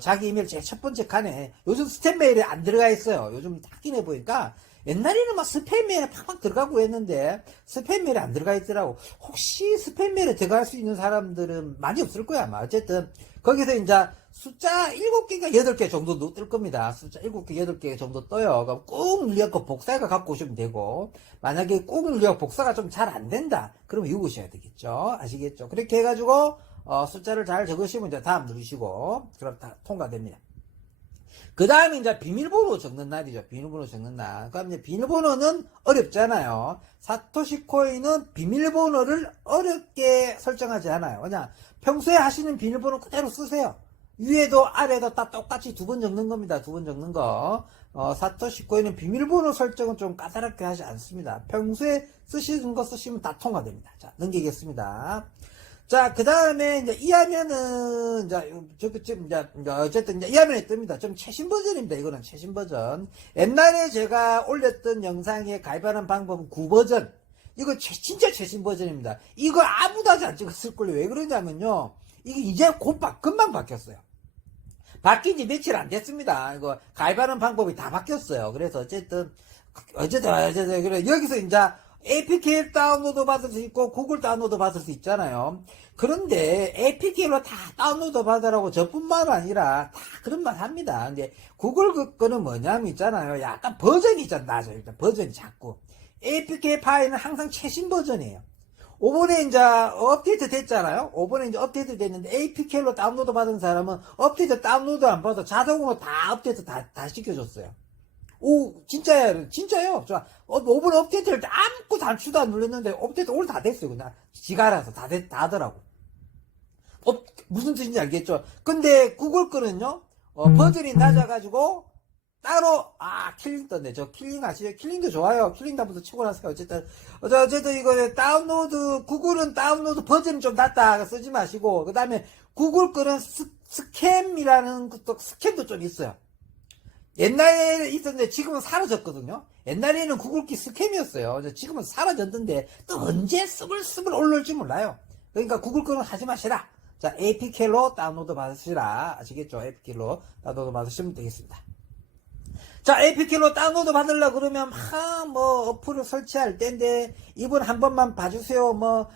자기 이메일 제일 첫 번째 칸에 요즘 스팸 메일에 안 들어가 있어요. 요즘 확인해 보니까 옛날에는 막 스팸 메일에 팍팍 들어가고 했는데 스팸 메일에 안 들어가 있더라고. 혹시 스팸 메일에 들어갈 수 있는 사람들은 많이 없을 거야 아마. 어쨌든 거기서 이제 숫자 7개가 8개 정도 뜰 겁니다. 숫자 7개 8개 정도 떠요. 그럼 꾹 눌려갖고 복사해서 갖고 오시면 되고 만약에 꾹 눌려 복사가 좀 잘 안 된다 그러면 읽으셔야 되겠죠. 아시겠죠? 그렇게 해가지고 숫자를 잘 적으시면 이제 다음 누르시고 그럼 다 통과됩니다. 그 다음에 이제 비밀번호 적는 날이죠. 비밀번호 적는 날. 그럼 이제 비밀번호는 어렵잖아요. 사토시 코인은 비밀번호를 어렵게 설정하지 않아요. 그냥 평소에 하시는 비밀번호 그대로 쓰세요. 위에도 아래도 다 똑같이 2번 적는 겁니다. 2번 적는 거. 사토시 코인은 비밀번호 설정은 좀 까다롭게 하지 않습니다. 평소에 쓰시는 거 쓰시면 다 통과됩니다. 자, 넘기겠습니다. 자, 그 다음에, 이제, 이 화면은, 어쨌든, 이제, 이 화면에 뜹니다. 좀 최신 버전입니다. 이거는 최신 버전. 옛날에 제가 올렸던 영상에 가입하는 방법은 9버전. 이거 진짜 최신 버전입니다. 이거 아무도 아직 안 찍었을걸요. 왜 그러냐면요. 이게 이제 금방 바뀌었어요. 바뀐 지 며칠 안 됐습니다. 이거 가입하는 방법이 다 바뀌었어요. 그래서 어쨌든, 그래. 여기서 이제, APK 다운로드 받을 수 있고 구글 다운로드 받을 수 있잖아요. 그런데 APK로 다 다운로드 받으라고 저뿐만 아니라 다 그런 말 합니다. 근데 구글 거는 뭐냐면 있잖아요. 약간 버전이 좀 낮아요. 일단 버전이 작고 APK 파일은 항상 최신 버전이에요. 이번에 이제 업데이트 됐잖아요. 이번에 이제 업데이트 됐는데 APK로 다운로드 받은 사람은 업데이트 다운로드 안 받아 자동으로 다 업데이트 다 시켜줬어요. 오, 진짜요. 저, 5분 업데이트를 아무것도 단추도 안 눌렀는데, 업데이트 오늘 다 됐어요. 그냥, 지가 알아서 다 하더라고. 무슨 뜻인지 알겠죠? 근데, 구글 거는요, 버전이 낮아가지고, 따로, 킬링 떴네. 저 킬링 아시죠? 킬링도 좋아요. 킬링도 한번 더 치고 나세요. 어쨌든 이거 다운로드, 구글은 다운로드 버전이 좀 낮다. 쓰지 마시고, 그 다음에, 구글 거는 스캠이라는 것도, 스캠도 좀 있어요. 옛날에 있었는데 지금은 사라졌거든요. 옛날에는 구글키 스캠이었어요. 지금은 사라졌는데 또 언제 스물스물 올라올지 몰라요. 그러니까 구글 거는 하지 마시라. 자, APK로 다운로드 받으시라. 아시겠죠? APK로 다운로드 받으시면 되겠습니다. 자, APK로 다운로드 받으려고 그러면, 어플을 설치할 때인데, 이분 한 번만 봐주세요.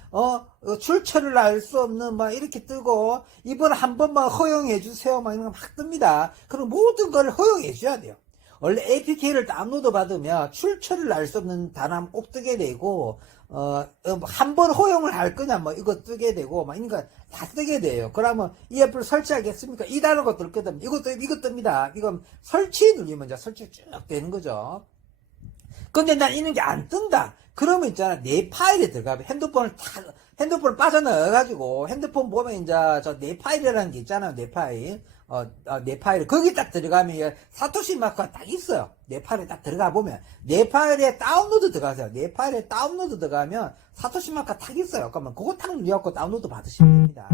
출처를 알 수 없는, 이렇게 뜨고, 이분 한 번만 허용해주세요. 이런 거 막 뜹니다. 그럼 모든 걸 허용해줘야 돼요. 원래 APK를 다운로드 받으면 출처를 알 수 없는 단어 꼭 뜨게 되고, 한 번 허용을 할 거냐, 뭐, 이거 뜨게 되고, 막, 이런 거 다 뜨게 돼요. 그러면 이 앱을 설치하겠습니까? 이 단어가 뜰거든. 이거 뜹니다. 이건 설치 누르면 이제 설치 쭉 되는 거죠. 근데 난 이런 게 안 뜬다. 그러면 있잖아. 내 파일에 들어가면 핸드폰을 빠져나가가지고, 핸드폰 보면 이제 내 파일이라는 게 있잖아요. 내 파일. 내 파일. 거기 딱 들어가면 사토시 마크가 딱 있어요. 내 파일에 딱 들어가 보면. 내 파일에 다운로드 들어가세요. 내 파일에 다운로드 들어가면 사토시 마크가 딱 있어요. 그러면 그거 딱 눌려갖고 다운로드 받으시면 됩니다.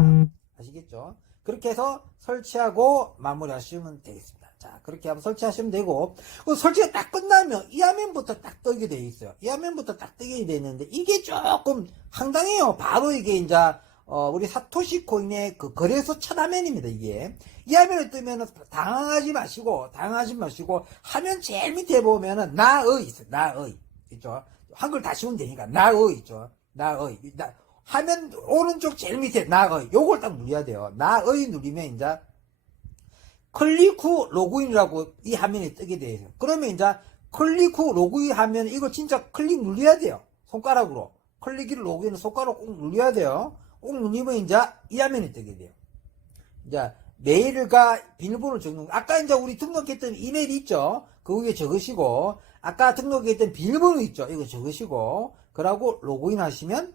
아시겠죠? 그렇게 해서 설치하고 마무리 하시면 되겠습니다. 자, 그렇게 한번 설치하시면 되고, 설치가 딱 끝나면 이 화면부터 딱 뜨게 돼 있어요. 이 화면부터 딱 뜨게 되는데, 이게 조금 황당해요. 바로 이게 이제, 우리 사토시 코인의 그 거래소 첫 화면입니다, 이게. 이 화면을 뜨면은 당황하지 마시고, 화면 제일 밑에 보면은, 나의 있어요. 나의. 있죠? 한글 다 씌우면 되니까, 나의 있죠? 화면 오른쪽 제일 밑에 나의. 요걸 딱 눌러야 돼요. 나의 누르면 이제, 클릭 후 로그인이라고 이 화면에 뜨게 돼요. 그러면 이제 클릭 후 로그인 하면 이거 진짜 클릭 눌려야 돼요. 손가락으로. 클릭을 로그인을 손가락으로 꼭 눌려야 돼요. 꼭 누르면 이제 이 화면이 뜨게 돼요. 이제 메일과 비밀번호를 적는 거. 아까 이제 우리 등록했던 이메일이 있죠. 그 위에 적으시고, 아까 등록했던 비밀번호 있죠. 이거 적으시고, 그러고 로그인 하시면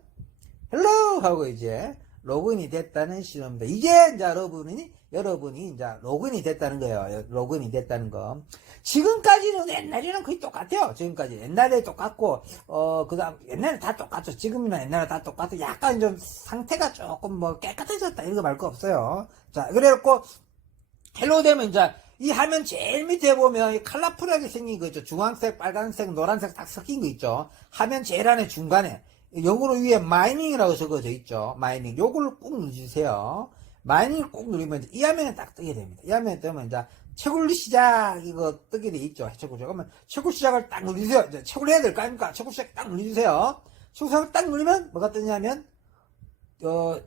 헬로 하고 이제 로그인이 됐다는 신호입니다. 이제 이제 여러분이 이제 로그인이 됐다는 거예요. 로그인이 됐다는 거. 지금까지는 옛날이랑 거의 똑같아요. 지금까지 옛날에 똑같고, 그다음 옛날에 다 똑같죠. 지금이나 옛날에 다 똑같고, 약간 좀 상태가 조금 뭐 깨끗해졌다 이런 거 말고 없어요. 자, 그래갖고 헬로 되면 이제 이 화면 제일 밑에 보면 이 컬러풀하게 생긴 거 있죠. 주황색, 빨간색, 노란색 딱 섞인 거 있죠. 화면 제일 안에 중간에 영어로 위에 마이닝이라고 적어져 있죠. 마이닝. 요걸 꼭 누르세요. 마이닝을 꼭 누르면 이 화면에 딱 뜨게 됩니다. 이 화면에 뜨면 이제 채굴 시작 이거 뜨게 돼 있죠. 채굴 시작. 그러면 채굴 시작을 딱 누르세요. 이제 채굴 해야 될 거 아닙니까? 채굴 시작 딱 누르세요. 채굴 시작을 딱 누르면 뭐가 뜨냐면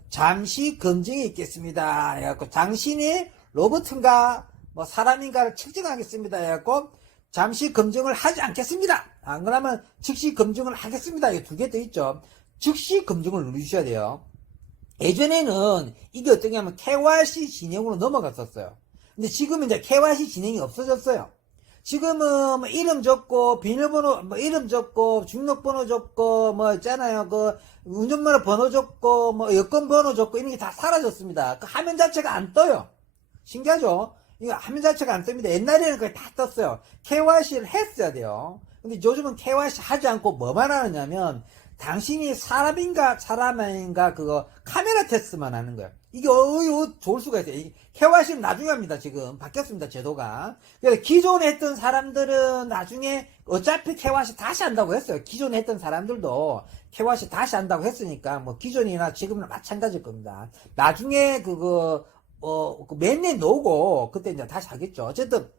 잠시 검증이 있겠습니다. 해갖고 당신이 로봇인가 뭐 사람인가를 측정하겠습니다. 해갖고 잠시 검증을 하지 않겠습니다. 안 그러면 즉시 검증을 하겠습니다. 이 두 개 더 있죠. 즉시 검증을 누르셔야 돼요. 예전에는 이게 어떠냐면 KYC 진행으로 넘어갔었어요. 근데 지금은 이제 KYC 진행이 없어졌어요. 지금은 뭐 이름 적고 비밀번호 뭐 이름 적고 등록번호 적고 뭐 있잖아요. 그 운전면허 번호 적고 뭐 여권 번호 적고 이런 게 다 사라졌습니다. 그 화면 자체가 안 떠요. 신기하죠? 이거 화면 자체가 안 뜹니다. 옛날에는 그게 다 떴어요. KYC를 했어야 돼요. 근데 요즘은 KYC 하지 않고 뭐만 하느냐면 당신이 사람인가 사람 아닌가 그거 카메라 테스트만 하는 거예요. 이게 좋을 수가 있어요. KYC는 나중에 합니다. 지금 바뀌었습니다. 제도가. 그래서 기존에 했던 사람들은 나중에 어차피 KYC 다시 한다고 했어요. 기존에 했던 사람들도 KYC 다시 한다고 했으니까 뭐 기존이나 지금은 마찬가지일 겁니다. 나중에 그거 맨날 놓고 그때 이제 다시 하겠죠. 어쨌든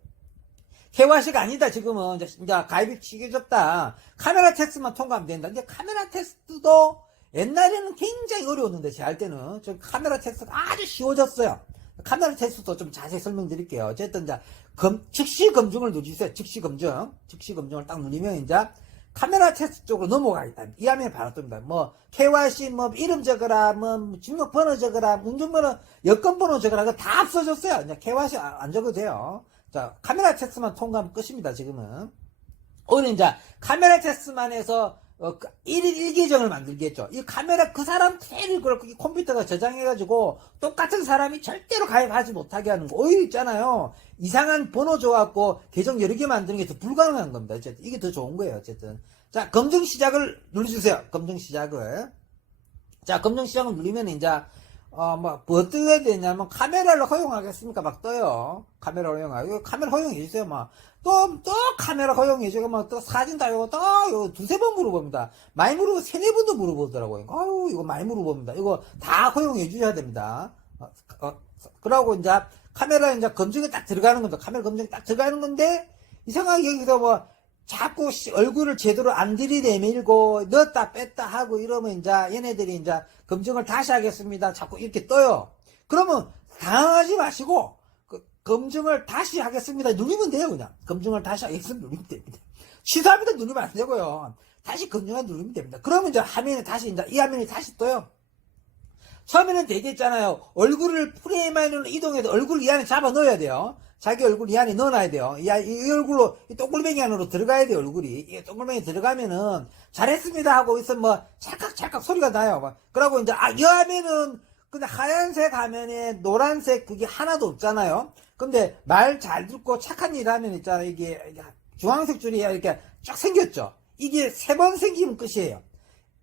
KYC가 아니다. 지금은 이제 가입이 쉬워졌다. 카메라 테스트만 통과하면 된다. 이제 카메라 테스트도 옛날에는 굉장히 어려웠는데 제 할 때는 저 카메라 테스트가 아주 쉬워졌어요. 카메라 테스트도 좀 자세히 설명드릴게요. 어쨌든 이제 즉시 검증을 누르세요. 즉시 검증을 딱 누르면 이제 카메라 테스트 쪽으로 넘어가겠다. 이 화면에 바로 뜹니다. 뭐 KYC 뭐 이름 적어라, 뭐 등록번호 적어라, 운전번호, 여권번호 적어라, 그거 다 없어졌어요. 이제 KYC 안 적어도 돼요. 자, 카메라 테스트만 통과하면 끝입니다. 지금은. 오늘 이제 카메라 테스트만 해서 1일 1계정을 만들겠죠. 이 카메라 그 사람 그대로 그렇고 이 컴퓨터가 저장해가지고 똑같은 사람이 절대로 가입하지 못하게 하는 거. 오히려 있잖아요. 이상한 번호 줘갖고 계정 여러 개 만드는 게 더 불가능한 겁니다. 어쨌든 이게 더 좋은 거예요. 어쨌든 자, 검증 시작을 눌러주세요. 검증 시작을. 자, 검증 시작을 누르면 이제 뭐 어떻게 되냐면 카메라를 허용하겠습니까? 막 떠요. 카메라 허용하고 카메라 허용해주세요. 막 또 카메라 허용해주고 막 또 사진 다요 또 두세 번 물어봅니다. 많이 물어보 세네 번도 물어보더라고요. 아유 이거 많이 물어봅니다. 이거 다 허용해주셔야 됩니다. 그러고 이제 카메라 이제 검증에 딱 들어가는 건데 카메라 검증에 딱 들어가는 건데 이상하게 여기서 뭐 자꾸 얼굴을 제대로 안 들이대밀고 넣었다 뺐다 하고 이러면 이제 얘네들이 이제 검증을 다시 하겠습니다. 자꾸 이렇게 떠요. 그러면 당황하지 마시고 검증을 다시 하겠습니다. 누르면 돼요, 그냥. 검증을 다시 하겠습니다. 누르면 됩니다. 취소합니다. 누르면 안 되고요. 다시 검증을 누르면 됩니다. 그러면 이제 화면이 다시, 이제 이 화면이 다시 떠요. 처음에는 되겠잖아요. 얼굴을 프레임 안으로 이동해서 얼굴을 이 안에 잡아 넣어야 돼요. 자기 얼굴 이 안에 넣어놔야 돼요. 이 얼굴로, 이 동글뱅이 안으로 들어가야 돼요, 얼굴이. 이 동글뱅이 들어가면은, 잘했습니다 하고 있으면 뭐, 찰칵찰칵 소리가 나요. 막. 그러고 이제, 이 화면은, 근데 하얀색 화면에 노란색 그게 하나도 없잖아요. 근데 말 잘 듣고 착한 일 하면 있잖아요. 이게 주황색 줄이 이렇게 쫙 생겼죠. 이게 3번 생기면 끝이에요.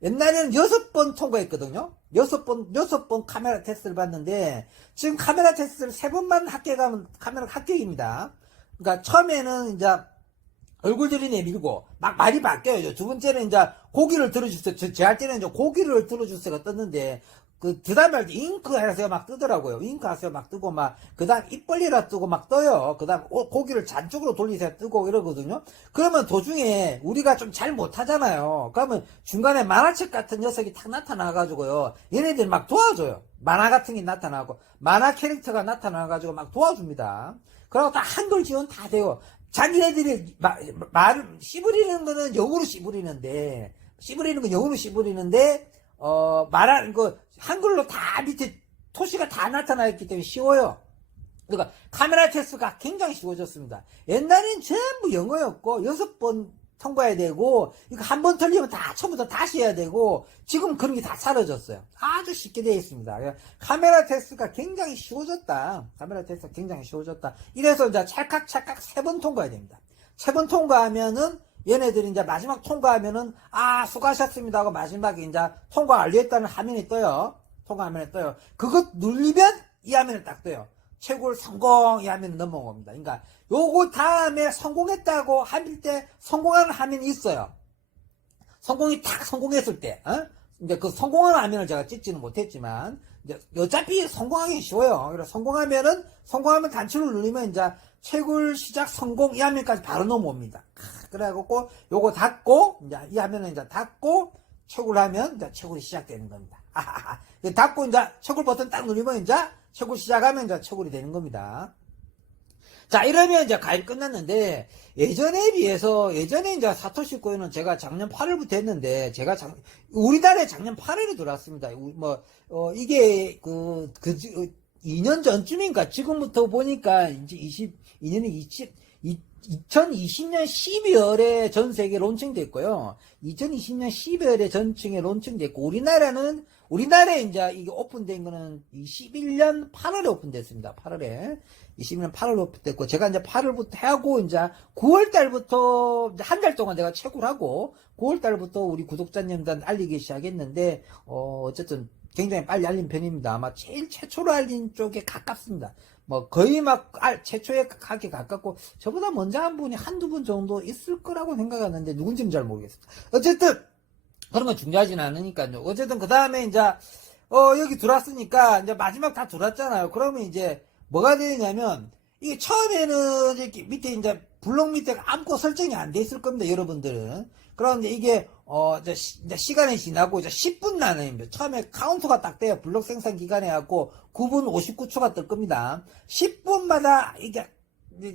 옛날에는 6번 통과했거든요. 6번 카메라 테스트를 봤는데, 지금 카메라 테스트를 3번만 합격하면 카메라가 합격입니다. 그러니까 처음에는 이제 얼굴들이 내밀고, 막 말이 바뀌어요. 두 번째는 이제 고기를 들어주세요. 제 할 때는 이제 고기를 들어주세요가 떴는데, 그 다음에 할 때 잉크 하세요 막 뜨더라고요. 잉크 하세요 막 뜨고 막, 그 다음 입 벌리라 뜨고 막 떠요. 그 다음 고기를 잔쪽으로 돌리세요 뜨고 이러거든요. 그러면 도중에 우리가 좀 잘 못하잖아요. 그러면 중간에 만화책 같은 녀석이 탁 나타나가지고요. 얘네들 막 도와줘요. 만화 같은 게 나타나고, 만화 캐릭터가 나타나가지고 막 도와줍니다. 그러고 다 한글 지원 다 돼요. 자기네들이 말을 씨부리는 거는 영어로 씨부리는데, 말하는 거, 한글로 다 밑에 토시가 다 나타나 있기 때문에 쉬워요. 그러니까 카메라 테스트가 굉장히 쉬워졌습니다. 옛날엔 전부 영어였고, 6번 통과해야 되고, 이거 한 번 틀리면 다 처음부터 다시 해야 되고, 지금 그런 게 다 사라졌어요. 아주 쉽게 되어 있습니다. 카메라 테스트가 굉장히 쉬워졌다. 이래서 이제 찰칵찰칵 3번 통과해야 됩니다. 3번 통과하면은, 얘네들이 이제 마지막 통과하면은, 수고하셨습니다 하고 마지막에 이제 통과 완료했다는 화면이 떠요. 그거 누르면 이 화면을 딱 떠요. 최고를 성공, 이 화면을 넘어옵니다. 그러니까 요거 다음에 성공했다고 할 때 성공하는 화면이 있어요. 성공했을 때, 이제 그 성공하는 화면을 제가 찍지는 못했지만, 이제 어차피 성공하기 쉬워요. 그래서 성공하면 단추를 누르면 이제 채굴 시작 성공 이 화면까지 바로 넘어옵니다. 그래갖고 요거 닫고, 이제 이 화면은 이제 닫고 채굴을 하면 이제 채굴이 시작되는 겁니다. 닫고 이제 채굴 버튼 딱 누르면 이제 채굴 시작하면 이제 채굴이 되는 겁니다. 자, 이러면 이제 가입 끝났는데, 예전에 이제 사토시 코인은 제가 작년 8월부터 했는데, 우리나라에 작년 8월에 들어왔습니다. 이게, 2년 전쯤인가, 지금부터 보니까, 이제 2020년 12월에 전 세계 론칭됐고요. 2020년 12월에 전층에 론칭됐고, 우리나라에 이제 이게 오픈된 거는 21년 8월에 오픈됐습니다. 21년 8월에 오픈됐고, 제가 이제 8월부터 하고, 이제 9월달부터, 한 달 동안 내가 채굴 하고, 9월달부터 우리 구독자님들한테 알리기 시작했는데, 어쨌든 굉장히 빨리 알린 편입니다. 아마 제일 최초로 알린 쪽에 가깝습니다. 거의 최초에 가기 가깝고, 저보다 먼저 한 분이 한두 분 정도 있을 거라고 생각하는데, 누군지는 잘 모르겠습니다. 어쨌든, 그런 건 중요하진 않으니까요. 어쨌든, 그 다음에 이제, 여기 들어왔으니까, 이제 마지막 다 들어왔잖아요. 그러면 이제, 뭐가 되냐면, 이게 처음에는 이렇게 밑에 이제, 블록 밑에 아무것도 설정이 안 돼 있을 겁니다, 여러분들은. 그런데 이게, 이제 시간이 지나고 이제 10분 나눠입니다. 처음에 카운터가 딱 돼요. 블록 생산 기간에 하고 9분 59초가 뜰 겁니다. 10분마다 이게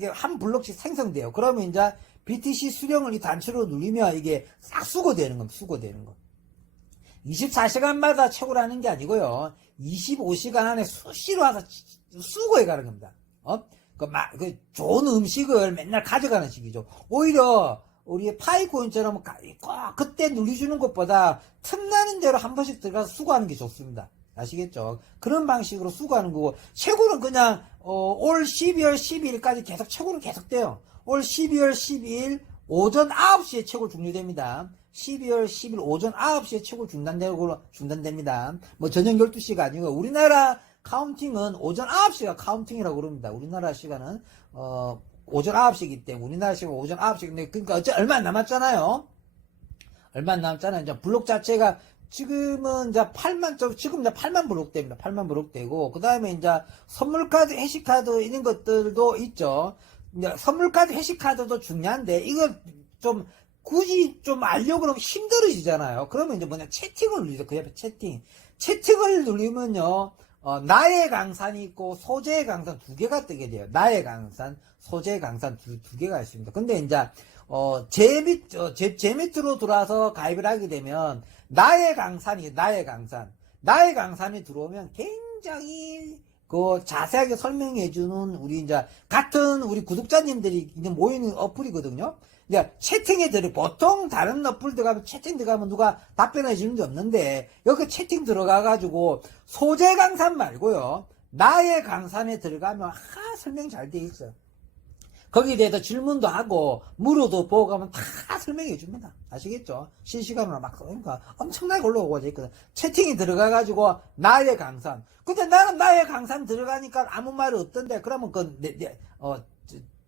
한 블록씩 생성돼요. 그러면 이제 BTC 수령을 이 단추로 누르면 이게 싹 수거되는 겁니다. 24시간마다 채굴 하는 게 아니고요. 25시간 안에 수시로 와서 수거해 가는 겁니다. 좋은 음식을 맨날 가져가는 식이죠. 오히려 우리 파이코인처럼 그때 누려주는 것보다 틈나는 대로 한 번씩 들어가서 수거하는 게 좋습니다. 아시겠죠? 그런 방식으로 수거하는 거고, 채굴은 그냥 올 12월 12일까지 계속 채굴은 계속돼요. 올 12월 12일 오전 9시에 채굴 종료됩니다. 12월 10일 오전 9시에 채굴 중단됩니다. 저녁 12시가 아니고, 우리나라 카운팅은 오전 9시가 카운팅이라고 그럽니다. 우리나라 시간은 오전 9시이기 때문에, 우리나라 시간 오전 9시인데, 그러니까 얼마 안 남았잖아요. 이제 블록 자체가 지금은 이제 8만 블록됩니다. 8만 블록되고, 그 다음에 이제 선물카드, 해시카드 이런 것들도 있죠. 이제 선물카드, 해시카드도 중요한데, 이거 좀 굳이 좀 알려고 그러면 힘들어지잖아요. 그러면 이제 채팅을 누르죠. 그 옆에 채팅을 누르면요, 나의 강산이 있고 소재의 강산 두 개가 뜨게 돼요. 나의 강산, 소재의 강산 두 개가 있습니다. 근데 이제 제 밑으로 들어와서 가입을 하게 되면 나의 강산이 들어오면 굉장히 자세하게 설명해주는 같은 우리 구독자님들이 모이는 어플이거든요. 보통 다른 어플 들어가면 채팅 들어가면 누가 답변해 주는 게 없는데, 여기 채팅 들어가가지고, 소재 강산 말고요. 나의 강산에 들어가면, 설명 잘 돼 있어요. 거기에 대해서 질문도 하고, 물어도 보고 가면 다 설명해 줍니다. 아시겠죠? 실시간으로 그러니까 엄청나게 올라오고 있거든. 채팅이 들어가가지고, 나의 강산. 근데 나는 나의 강산 들어가니까 아무 말이 없던데, 그러면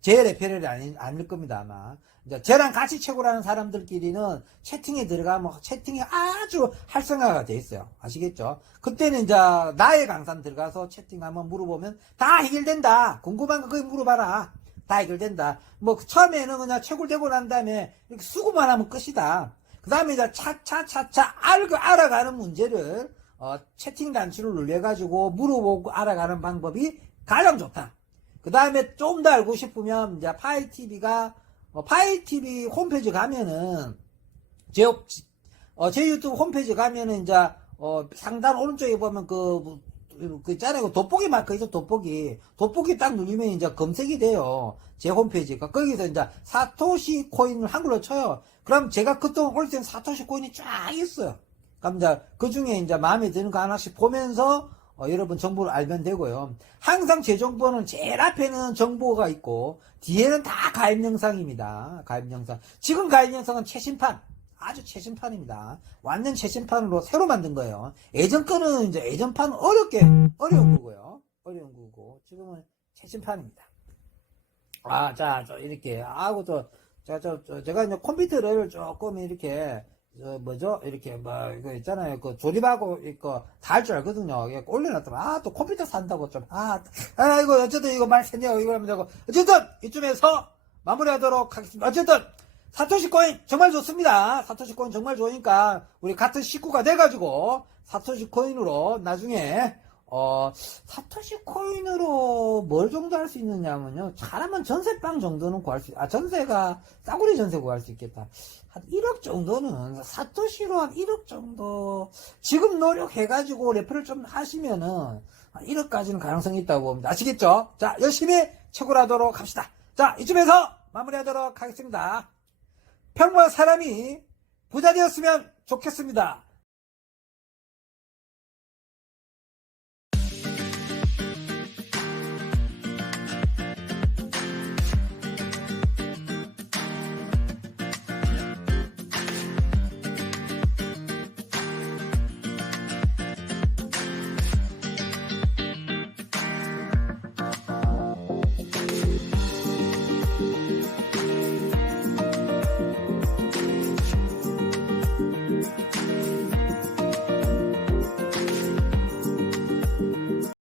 제 레페럴이 아닐 겁니다, 아마. 이제 쟤랑 같이 채굴하는 사람들끼리는 채팅에 들어가면 채팅이 아주 활성화가 돼 있어요. 아시겠죠? 그때는 이제 나의 강산 들어가서 채팅하면 물어보면 다 해결된다. 궁금한 거 거기 물어봐라. 다 해결된다. 처음에는 그냥 채굴되고 난 다음에 이렇게 수고만 하면 끝이다. 그 다음에 이제 차차차차 알아가는 문제를, 채팅 단추를 눌려가지고 물어보고 알아가는 방법이 가장 좋다. 그 다음에 좀 더 알고 싶으면, 이제 파이TV 홈페이지 가면은, 제 유튜브 홈페이지 가면은, 이제, 상단 오른쪽에 보면 있잖아요. 돋보기 마크 있어, 돋보기. 돋보기 딱 누르면 이제 검색이 돼요. 제 홈페이지가. 거기서 이제 사토시 코인을 한글로 쳐요. 그럼 제가 그동안 올 때는 사토시 코인이 쫙 있어요. 그럼 이제 그 중에 이제 마음에 드는 거 하나씩 보면서, 여러분 정보를 알면 되고요. 항상 제 정보는 제일 앞에는 정보가 있고 뒤에는 다 가입 영상입니다. 가입 영상. 지금 가입 영상은 최신판. 아주 최신판입니다. 완전 최신판으로 새로 만든 거예요. 예전 거는 이제 예전판은 어려운 거고요. 어려운 거고 지금은 최신판입니다. 자, 이렇게 제가 이제 컴퓨터를 조금 이렇게 이렇게, 이거 있잖아요. 조립하고, 다 할 줄 알거든요. 올려놨더만, 또 컴퓨터 산다고 좀, 이거, 어쨌든 이거 말 샜네요. 이거 하면 되고. 어쨌든, 이쯤에서 마무리하도록 하겠습니다. 어쨌든, 사토시 코인 정말 좋습니다. 사토시 코인 정말 좋으니까, 우리 같은 식구가 돼가지고, 사토시 코인으로 나중에, 사토시 코인으로 뭘 정도 할 수 있느냐면요. 잘하면 전세방 정도는 구할 수, 전세가, 싸구려 전세 구할 수 있겠다. 한 1억 정도는, 사토시로 한 1억 정도, 지금 노력해가지고 레퍼를 좀 하시면은, 한 1억까지는 가능성이 있다고 봅니다. 아시겠죠? 자, 열심히 채굴하도록 합시다. 자, 이쯤에서 마무리하도록 하겠습니다. 평범한 사람이 부자 되었으면 좋겠습니다.